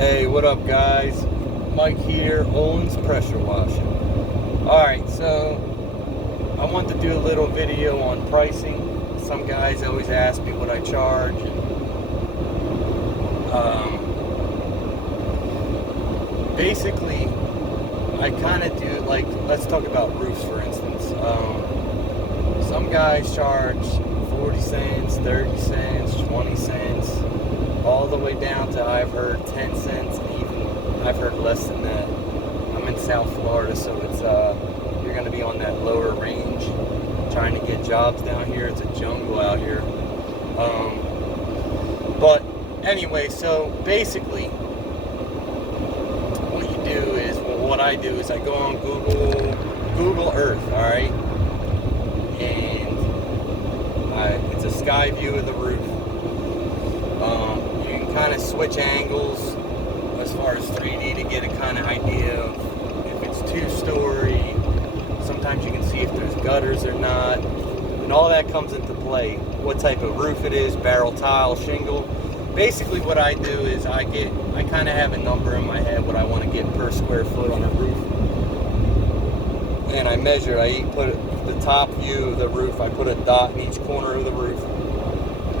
Hey, what up, guys? Mike here, Olin's Pressure Washing. Alright, so I want to do a little video on pricing. Some guys always ask me what I charge. Basically, I kind of do, like, let's talk about roofs, for instance. Some guys charge 40 cents, 30 cents, 20 cents, all the way down to, I've heard, 10 cents, and even I've heard less than that. I'm in South Florida, so it's you're going to be on that lower range. Trying to get jobs down here, it's a jungle out here. But anyway, so basically, what you do is, what I do is I go on Google Earth, all right, and it's a sky view of the roof. You can kind of switch angles as far as 3D to get a kind of idea of if it's two-story. Sometimes you can see if there's gutters or not, and all that comes into play. What type of roof it is, barrel tile, shingle. Basically what I do is I kind of have a number in my head what I want to get per square foot on a roof, and I measure. I put the top view of the roof, I put a dot in each corner of the roof.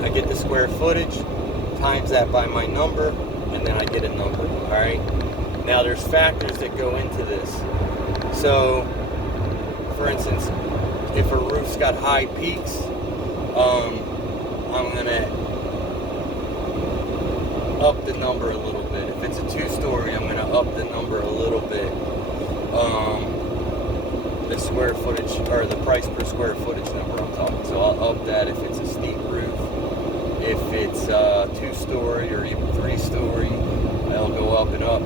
I get the square footage, times that by my number, and then I get a number. Alright, now there's factors that go into this. So for instance, if a roof's got high peaks, I'm gonna up the number a little bit. If it's a two-story, I'm gonna up the number a little bit. The square footage, or the price per square footage number I'm talking. So I'll up that if it's a steep roof. If it's two-story or even three-story, that'll go up and up.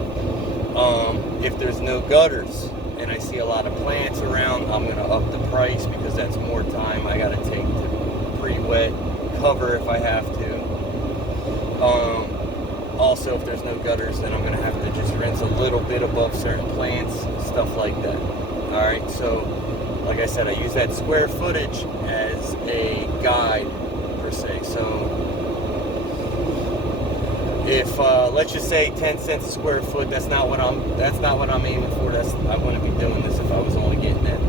If there's no gutters and I see a lot of plants around, I'm gonna up the price because that's more time I gotta take to pre-wet, cover if I have to. Also, if there's no gutters, then I'm gonna have to just rinse a little bit above certain plants, stuff like that. Alright, so like I said, I use that square footage as a guide per se. So if let's just say 10 cents a square foot, that's not what I'm aiming for. I wouldn't be doing this if I was only getting it.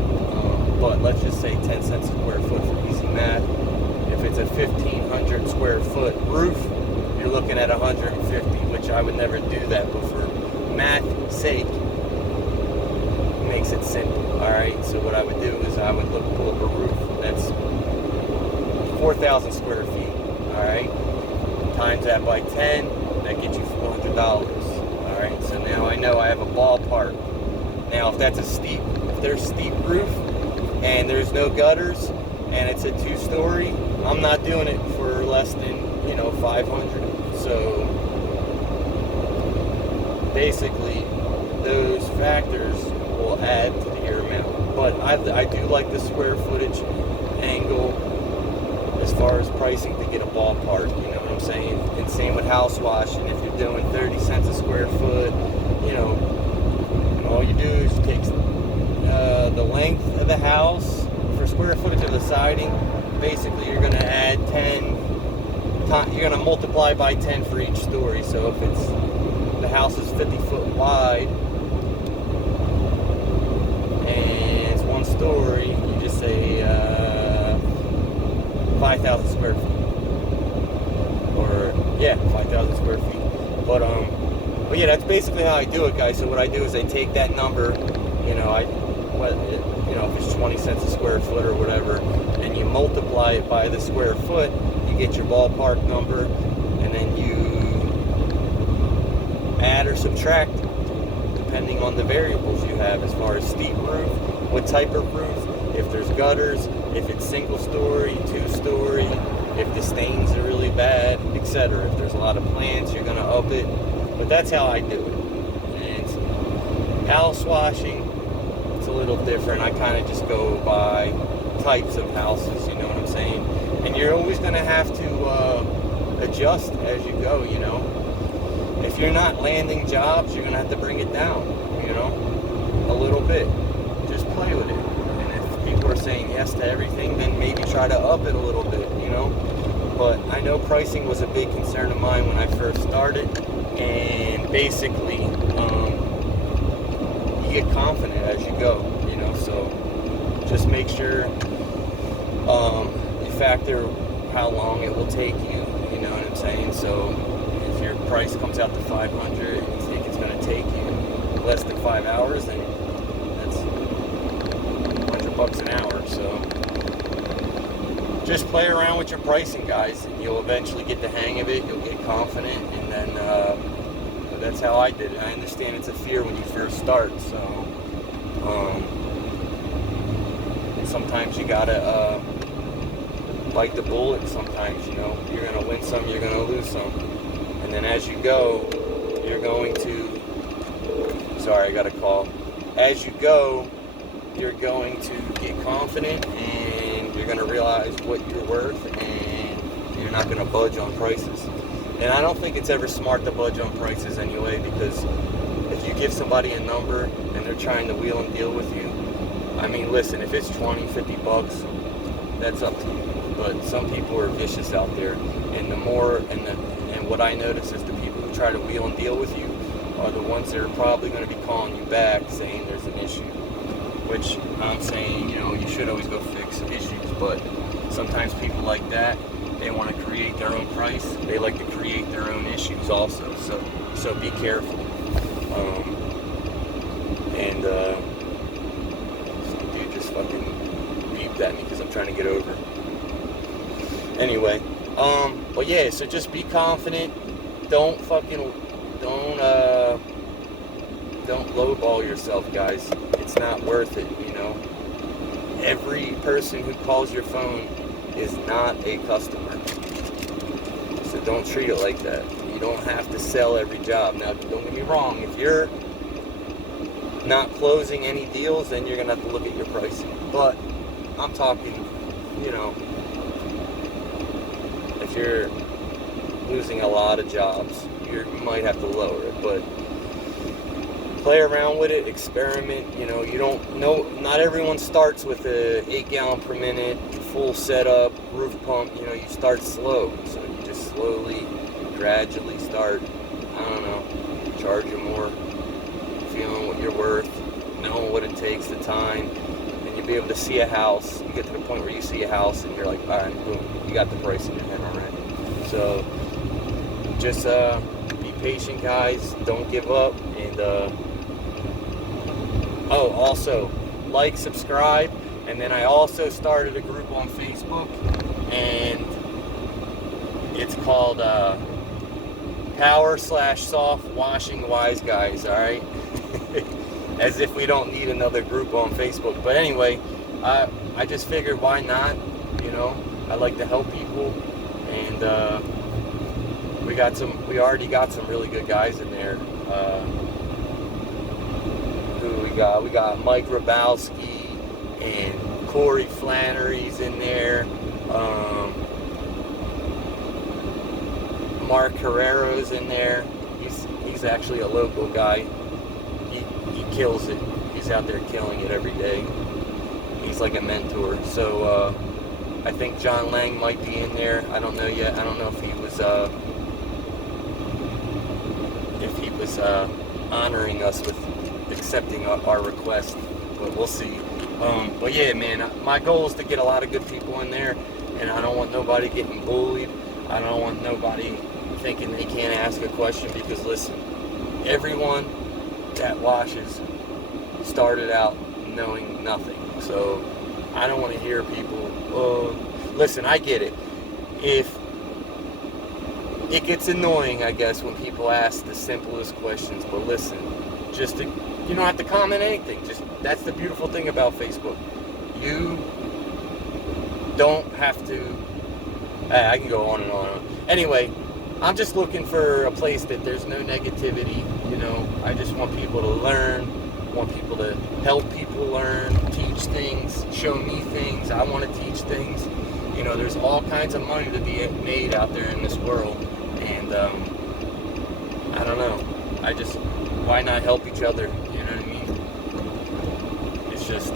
But let's just say 10 cents a square foot for easy math. If it's a 1,500 square foot roof, you're looking at 150, which I would never do that, but for math's sake, makes it simple. Alright, so what I would do is I would pull up a roof that's 4,000 square feet. Alright, times that by 10, that gets you $400. Alright, so now I know I have a ballpark. Now if there's steep roof and there's no gutters and it's a two-story, I'm not doing it for less than 500. So basically those factors will add to your amount. But I do like the square footage angle as far as pricing to get a ballpark, you know what I'm saying? And same with house washing. If you're doing 30 cents a square foot, all you do is you take the length of the house for square footage of the siding. Basically, you're going to add 10. You're going to multiply by 10 for each story. So if the house is 50 foot wide and it's one story, you just say 5,000 square feet. Or 5,000 square feet. But yeah, that's basically how I do it, guys. So what I do is I take that number, if it's 20 cents a square foot or whatever, and you multiply it by the square foot, you get your ballpark number, and then you add or subtract depending on the variables you have as far as steep roof, what type of roof, if there's gutters, if it's single story, two-story, if the stains are really bad, etc. If there's a lot of plants, you're going to up it. But that's how I do it. And house washing, it's a little different. I kind of just go by types of houses, you know what I'm saying? And you're always going to have to adjust as you go, If you're not landing jobs, you're going to have to bring it down, a little bit. Just play with it. And if people are saying yes to everything, then maybe try to up it a little bit, But I know pricing was a big concern of mine when I first started, and basically, you get confident as you go, so just make sure you factor how long it will take you, you know what I'm saying? So if your price comes out to 500 and you think it's going to take you less than 5 hours, then that's $100 an hour. So just play around with your pricing, guys, and you'll eventually get the hang of it. You'll get confident, and then that's how I did it. I understand it's a fear when you first start, so sometimes you gotta bite the bullet. Sometimes, you're gonna win some, you're gonna lose some, and then as you go, you're going to. Sorry, I got a call. As you go, you're going to get confident, and you're gonna realize what you're worth, and you're not gonna budge on prices. And I don't think it's ever smart to budge on prices anyway, because if you give somebody a number and they're trying to wheel and deal with you, I mean, listen, if it's $20-$50, that's up to you. But some people are vicious out there, and and what I notice is the people who try to wheel and deal with you are the ones that are probably going to be calling you back saying there's an issue. Which I'm saying, you should always go fix issues, but sometimes people like that, they want to create their own price. They like to create their own issues also. So be careful. Some dude just fucking beeped at me because I'm trying to get over. Anyway, but yeah, so just be confident. Don't lowball yourself, guys. It's not worth it, Every person who calls your phone is not a customer. So don't treat it like that. You don't have to sell every job. Now, don't get me wrong. If you're not closing any deals, then you're going to have to look at your pricing. But I'm talking, if you're losing a lot of jobs, you might have to lower it. But play around with it, experiment. You don't know. Not everyone starts with a 8 gallon per minute full setup roof pump. You start slow, so you just slowly, gradually start. I don't know, charging more, feeling what you're worth, knowing what it takes, the time, and you'll be able to see a house. You get to the point where you see a house and you're like, all right, boom, you got the price in your head already. So just be patient, guys. Don't give up, and also like, subscribe, and then I also started a group on Facebook, and it's called Power/Soft Washing Wise Guys. All right. As if we don't need another group on Facebook. But anyway, I just figured, why not? I like to help people, and we already got some really good guys in there. Who we got? We got Mike Grabowski and Corey Flannery's in there. Mark Herrera's in there. He's actually a local guy. He kills it. He's out there killing it every day. He's like a mentor. So I think John Lang might be in there. I don't know yet. I don't know if he was honoring us with accepting our request, but we'll see. But yeah, man, my goal is to get a lot of good people in there, and I don't want nobody getting bullied. I don't want nobody thinking they can't ask a question, because listen, everyone that washes started out knowing nothing. So I don't want to hear people, listen, I get it. If it gets annoying, I guess, when people ask the simplest questions, but listen, you don't have to comment anything. That's the beautiful thing about Facebook. You don't have to. I can go on and on. Anyway, I'm just looking for a place that there's no negativity. I just want people to learn. Want people to help people learn, teach things, show me things. I want to teach things. There's all kinds of money to be made out there in this world, and I don't know. Why not help each other? You know what I mean? It's just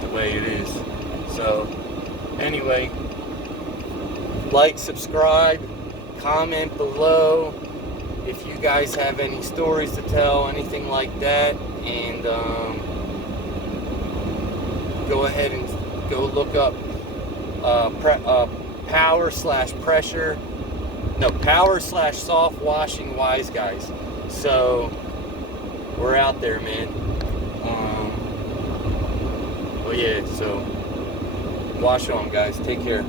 the way it is. So anyway, like, subscribe, comment below if you guys have any stories to tell, anything like that, and go ahead and go look up power/soft washing wise guys. So we're out there, man. Well, yeah, so wash on, guys. Take care.